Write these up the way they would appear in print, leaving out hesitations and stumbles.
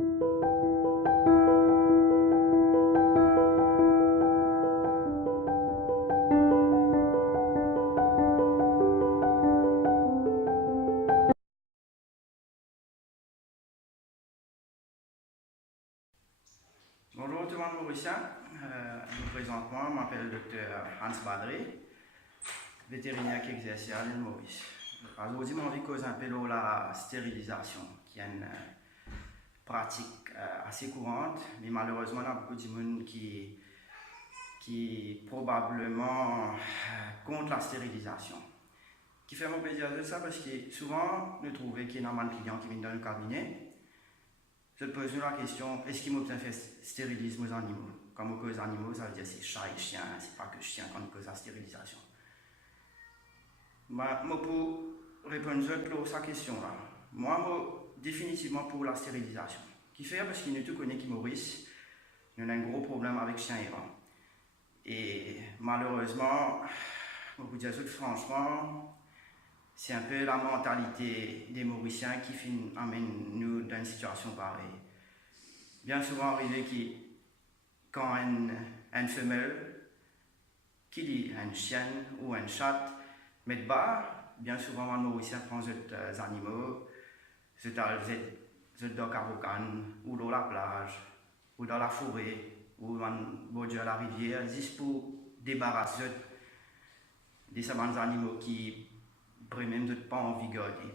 Bonjour tout le monde mauricien, je me présente moi, je m'appelle Dr Hans Badré, vétérinaire qui exerce à l'île Maurice. Aujourd'hui, mon vie cause un peu de la stérilisation, qui est une pratique assez courante, mais malheureusement, il y a beaucoup de monde qui probablement contre la stérilisation. Qui fait mon plaisir de ça parce que souvent, nous trouvons qu'il y a un client qui vient dans le cabinet. Je te pose la question, est-ce qu'il m'a bien fait stériliser mes animaux? Quand on cause animaux, ça veut dire c'est chat et chien, c'est pas que chien quand on cause la stérilisation. Moi, pour répondre à cette question-là, moi, définitivement pour la stérilisation. Qui fait parce qu'il nous tout connaît qui Maurice, nous avons un gros problème avec chien errant. Et malheureusement, je peux dire franchement, c'est un peu la mentalité des Mauriciens qui amène nous dans une situation pareille. Bien souvent arrivé quand une femelle qui dit un chien ou un chat met de bas, bien souvent les Mauriciens prennent des animaux, dans Carocane ou dans la plage ou dans la forêt ou dans la rivière, juste pour débarrasser de ces animaux qui même de pas envie de garder.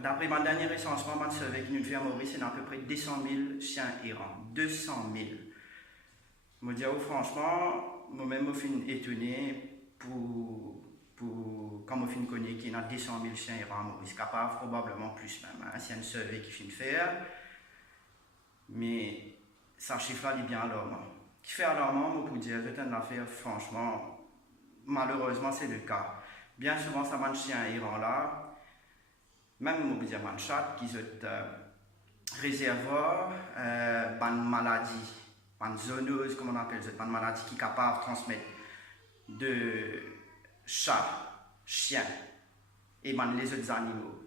D'après mon dernier recensement, je savais que nous faisons à Maurice, c'est à peu près 200 000 chiens errants. 200 000. Je me dis, franchement, moi-même, je suis étonné quand je connais qu'il y a 200 000 chiens errants à Maurice, capable probablement plus même. Hein, c'est un survey qui fait faire. Mais ça chiffre-là est bien alarmant. Qui fait alarmant, je peux dire, c'est une affaire, franchement. Malheureusement, c'est le cas. Bien souvent, ça mange chien errant là, même on peut dire un chat qui est réservoir, une maladie, une zoonose, comme on appelle ça, une maladie qui est capable de transmettre de chat, chien et les autres animaux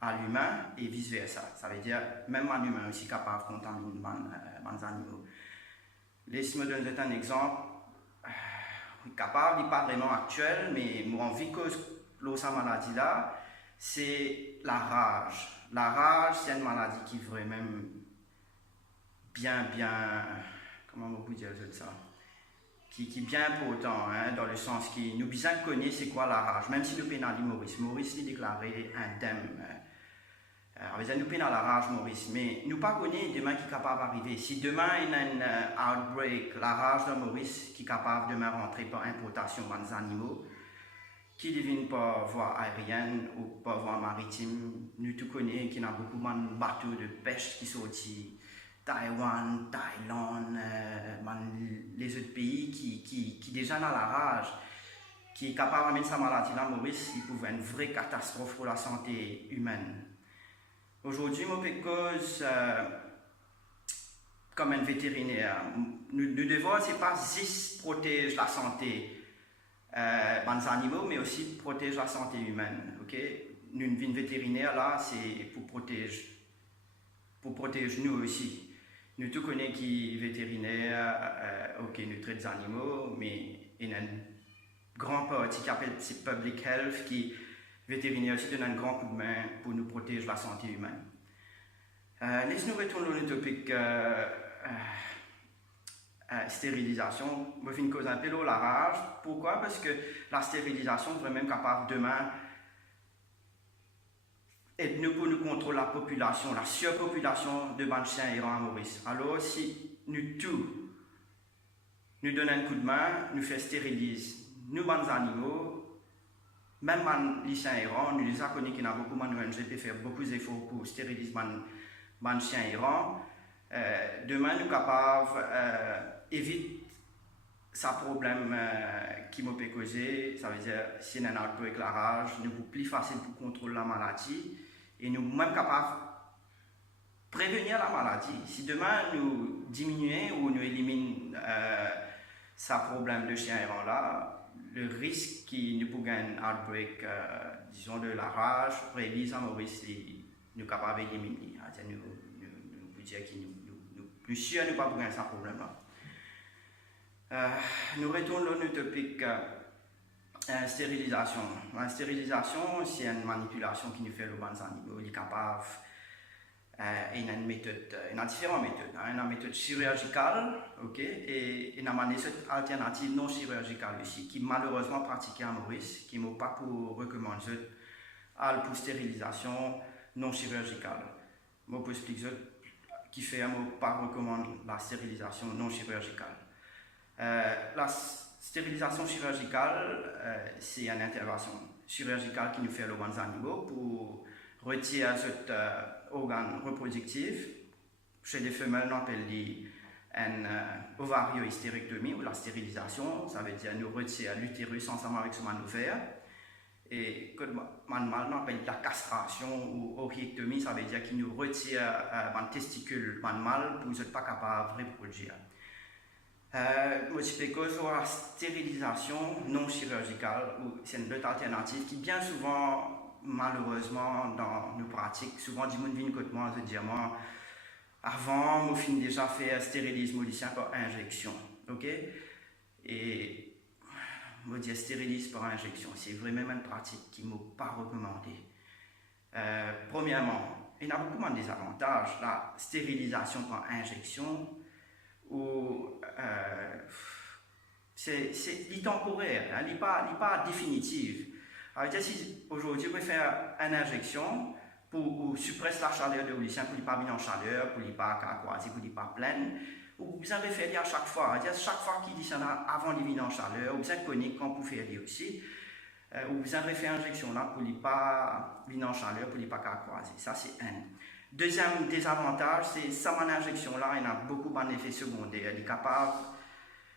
à l'humain et vice versa. Ça veut dire même un humain aussi capable de contaminer les animaux. Laissez-moi donner un exemple. Capable, il n'est pas vraiment actuel, mais mon vie cause cette maladie-là, c'est la rage. La rage, c'est une maladie qui est vraiment bien, comment on peut dire ça? Qui est bien important, hein, dans le sens que nous bien connaître c'est quoi la rage, même si nous pénalisons Maurice. Maurice est déclaré indemne. Nous pénalisons la rage, Maurice, mais nous ne connaissons pas demain qui est capable d'arriver. Si demain il y a un outbreak, la rage de Maurice qui est capable de demain rentrer par importation des animaux, qui ne viennent par voie aérienne ou par voie maritime, nous tous connaissons qu'il y a beaucoup de bateaux de pêche qui sortent Taïwan, Thaïlande, les autres pays qui déjà dans la rage, qui est capable d'amener sa maladie là, Maurice, il pouvait une vraie catastrophe pour la santé humaine. Aujourd'hui, je cause comme un vétérinaire. Nous devons, c'est pas juste protéger la santé des animaux, mais aussi protéger la santé humaine. Okay? Une vétérinaire là, c'est pour protéger nous aussi. Nous tous connaissons qui est vétérinaire, ok, nous traitons des animaux, mais il y a une grande partie qui appelle public health qui vétérinaire aussi donne un grand coup de main pour nous protéger la santé humaine. Laisse-nous retourner au topic stérilisation. Je vais cause un peu la rage. Pourquoi? Parce que la stérilisation serait même capable demain aide-nous pour nous contrôler la population, la surpopulation de chiens errants à Maurice. Alors si nous tous nous donnons un coup de main, nous faisons stériliser nos animaux, même les chiens errants, nous les avons connus qu'il y a beaucoup de gens qui peuvent faire beaucoup d'efforts pour stériliser les chiens errants. Demain, nous sommes capables d'éviter ce problème qui m'a causé. Ça veut dire, si on a un outbreak la rage, nous sommes plus facile pour contrôler la maladie et nous sommes même capables de prévenir la maladie. Si demain, nous diminuons ou nous éliminons ce problème de chien errant là, le risque qui nous peut gagner un outbreak, disons de la rage, réalise à Maurice, nous capables d'éliminer. Nous pouvons dire que nous sûrs nous pas pour ce problème-là. Nous retournons au topic stérilisation. La stérilisation, c'est une manipulation qui nous fait le bon animaux. Il est capable, il y a différentes méthodes. Il y a une méthode chirurgicale, ok, et il y a une alternative non chirurgicale aussi, qui malheureusement pratiquée à Maurice, qui ne m'a pas pour recommander pour stérilisation non chirurgicale. Je peux expliquer qui fait pas recommande la stérilisation non chirurgicale. La stérilisation chirurgicale, c'est une intervention chirurgicale qui nous fait le bon animaux pour retirer cet organe reproductif. Chez les femelles, on appelle une ovariohystérectomie ou la stérilisation. Ça veut dire nous retirer l'utérus ensemble avec ce ovaire. Et que on appelle la castration ou oryectomie, ça veut dire qu'il nous retire un testicule mâle pour ne pas capable de reproduire. La stérilisation non chirurgicale, c'est une autre alternative qui bien souvent, malheureusement, dans nos pratiques, souvent des gens viennent côté moi, dire moi, avant, je finis déjà faire stérilisme par injection, ok? Et je dire stérilisme par injection, c'est vraiment une pratique qui ne m'a pas recommandé. Premièrement, il y a beaucoup de désavantages. La stérilisation par injection, c'est temporaire, hein, il n'est pas définitif. Alors, si aujourd'hui on peut faire une injection pour suppresser la chaleur de l'audition, pour ne pas venir en chaleur, pour ne pas croiser, pour ne pas pleine, ou vous avez fait à chaque fois, chaque fois qu'il dit avant de venir en chaleur, ou vous êtes connu quand vous faites aussi, ou vous avez fait injection là pour ne pas venir en chaleur, pour ne pas croiser. Ça c'est un. Deuxième désavantage, c'est ça, mon injection-là, il y a beaucoup d'effets secondaires. Il est capable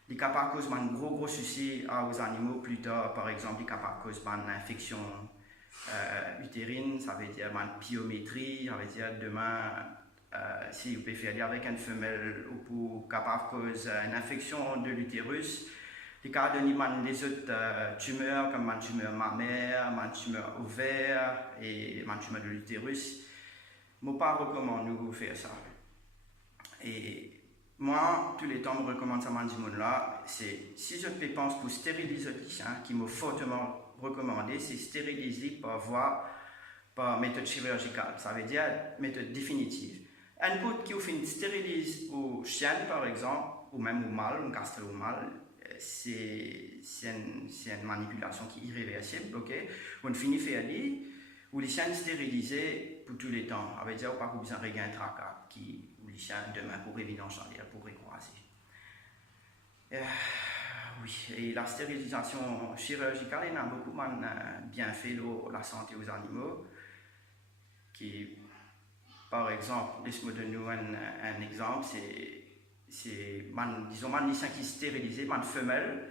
de causer un gros souci aux animaux plus tard. Par exemple, il est capable de causer une infection utérine, ça veut dire une pyométrie, ça veut dire demain, si vous pouvez faire avec une femelle, ou capable de causer une infection de l'utérus. Il cas donner les autres tumeurs, comme une tumeur mammaire, une tumeur ovaire et une tumeur de l'utérus. Je ne recommande pas de faire ça. Et moi, tous les temps, je recommande ça à ce monde-là. C'est si je pense pour stériliser les chiens, qui m'a fortement recommandé, c'est stériliser par méthode chirurgicale. Ça veut dire méthode définitive. Un coup qui fait stérilise aux chiens, par exemple, ou même au mâle, on castre au mâle, c'est une manipulation qui est irréversible. Okay? On finit faire où les chiens stérilisés pour tous les temps, ça veut dire pas besoin de regain tracas où les chiens demain pourraient vivre en chaleur, pourraient croiser. Oui, et la stérilisation chirurgicale, il y a beaucoup de bienfaits de la santé aux animaux. Qui, par exemple, laisse-moi donner un exemple, disons, les chiens qui sont stérilisés, une femelle.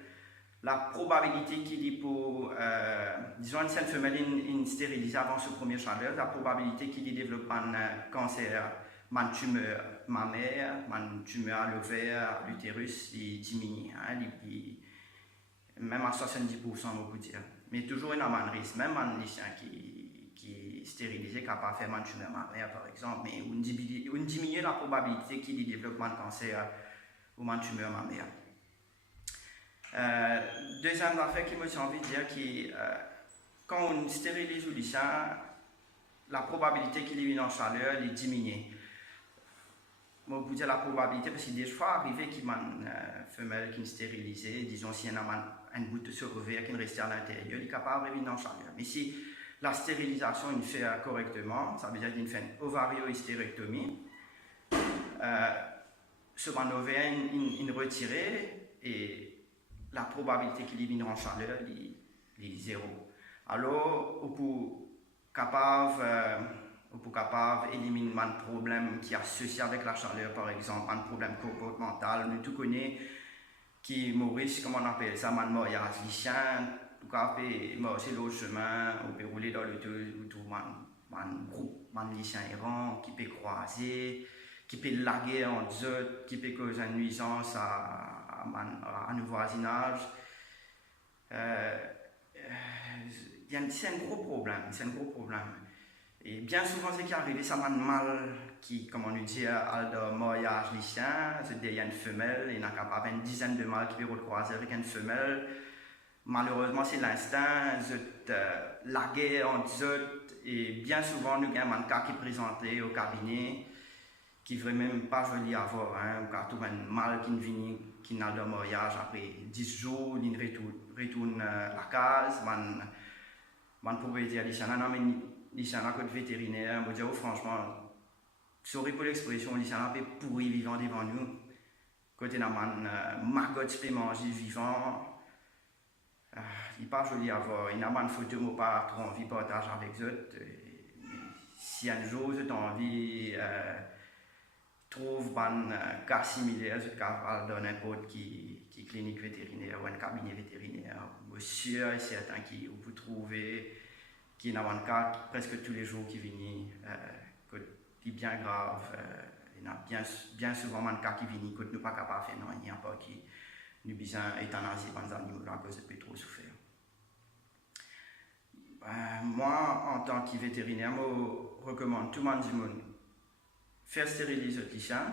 La probabilité qu'il y pour, disons, une femelle est stérilisée avant ce premier chaleur, la probabilité qu'il y développe un cancer, une tumeur mammaire, une tumeur à l'ovaire, à l'utérus, diminue, hein, même à 70%, on peut dire. Mais toujours il y a un risque, même un chien qui est stérilisé, qui n'a pas fait une tumeur mammaire, par exemple, mais on diminue la probabilité qu'il y développe un cancer ou une tumeur mammaire. Deuxième affaire qui me j'ai envie de dire que quand on stérilise le chien, la probabilité qu'il vienne en chaleur est diminuée. Je peux dire la probabilité parce que des fois arrivé qu'il y a une femelle qui est stérilisée, disons s'il y a un bout de ovaire qui reste à l'intérieur, il est capable de venir en chaleur. Mais si la stérilisation est faite correctement, ça veut dire qu'il fait une ovariohystérectomie, ce ovaire est retiré et la probabilité qu'il vienne en chaleur est zéro. Alors, on peut capable d'éliminer un problème qui est associé avec la chaleur, par exemple, un problème comportemental. Nous tous connaissons qui Maurice, comment on appelle ça, un mariage, les chiens, tout cas, marcher l'autre chemin, on peut rouler dans le tout, un groupe, un chien errant qui peut croiser, qui peut laguer en deux, qui peut causer une nuisance à nos voisinages. C'est un gros problème, Et bien souvent, ce qui arrive, ça m'a mal, qui, comme on nous dit, à le mariage les chiens, c'est il y a une femelle, il y en a capable une dizaine de mâles qui peuvent croiser avec une femelle. Malheureusement, c'est l'instinct, la guerre entre eux, et bien souvent, nous avons un cas qui est présenté au cabinet, qui ne vraiment pas joli à voir, hein, ou quand un mâle qui vient, qui n'a de mariage après 10 jours, il retourne à la case, man propriétaire dit ça, non, mais il y a un code vétérinaire, je dis franchement, sorry pour l'expression, il y a un peu pourri vivant devant nous. Côté d'un maggot qui peut manger vivant, il n'est pas joli à voir. Il n'y a pas de photo, mais pas trop envie de partager avec eux. Si un jour vous avez envie trouve un cas similaire, je cas dans n'importe qui clinique vétérinaire ou un cabinet vétérinaire, monsieur et certain qui vous trouvez qui n'a un cas presque tous les jours qui vient, qui est bien grave. Il y a bien souvent un cas qui vient que nous ne sommes pas capables de faire, non, il n'y a pas qui nous besoin d'euthanasier les animaux à cause de plus trop souffrir. Moi, en tant que vétérinaire, je recommande tout le monde faire stériliser les chiens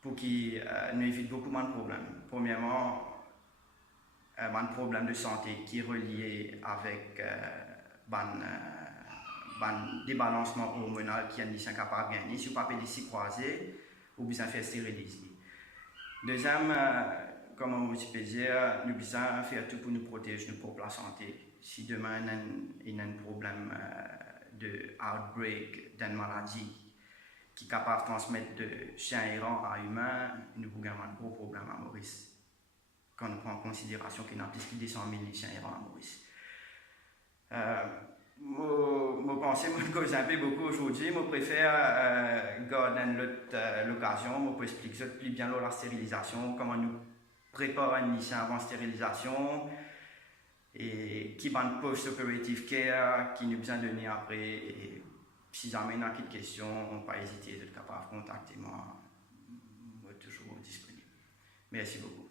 pour qu'ils nous évitent beaucoup moins de problèmes. Premièrement, un problème de santé qui est relié avec un débalancement hormonal qui est capable de gagner. Si vous ne pouvez pas les croiser, vous avez besoin de faire stériliser. Deuxième, comme on peut dire, nous avons besoin de faire tout pour nous protéger notre propre santé. Si demain il y a un problème de outbreak d'une maladie qui est capable de transmettre de chien errant à humain, nous avons un gros problème à Maurice. Quand on prend en considération qu'il y a plus de 200 000 chiens errants à Maurice. Je pense que je cause un peu beaucoup aujourd'hui. Je préfère garder l'occasion. Je peux expliquer plus bien la stérilisation, comment nous préparons un chien avant stérilisation et qui va une post-operative care qui nous besoin de donner après. Et si jamais il y a quelques questions, on ne peut pas hésiter d'être capable de contacter moi. Je suis toujours disponible. Merci beaucoup.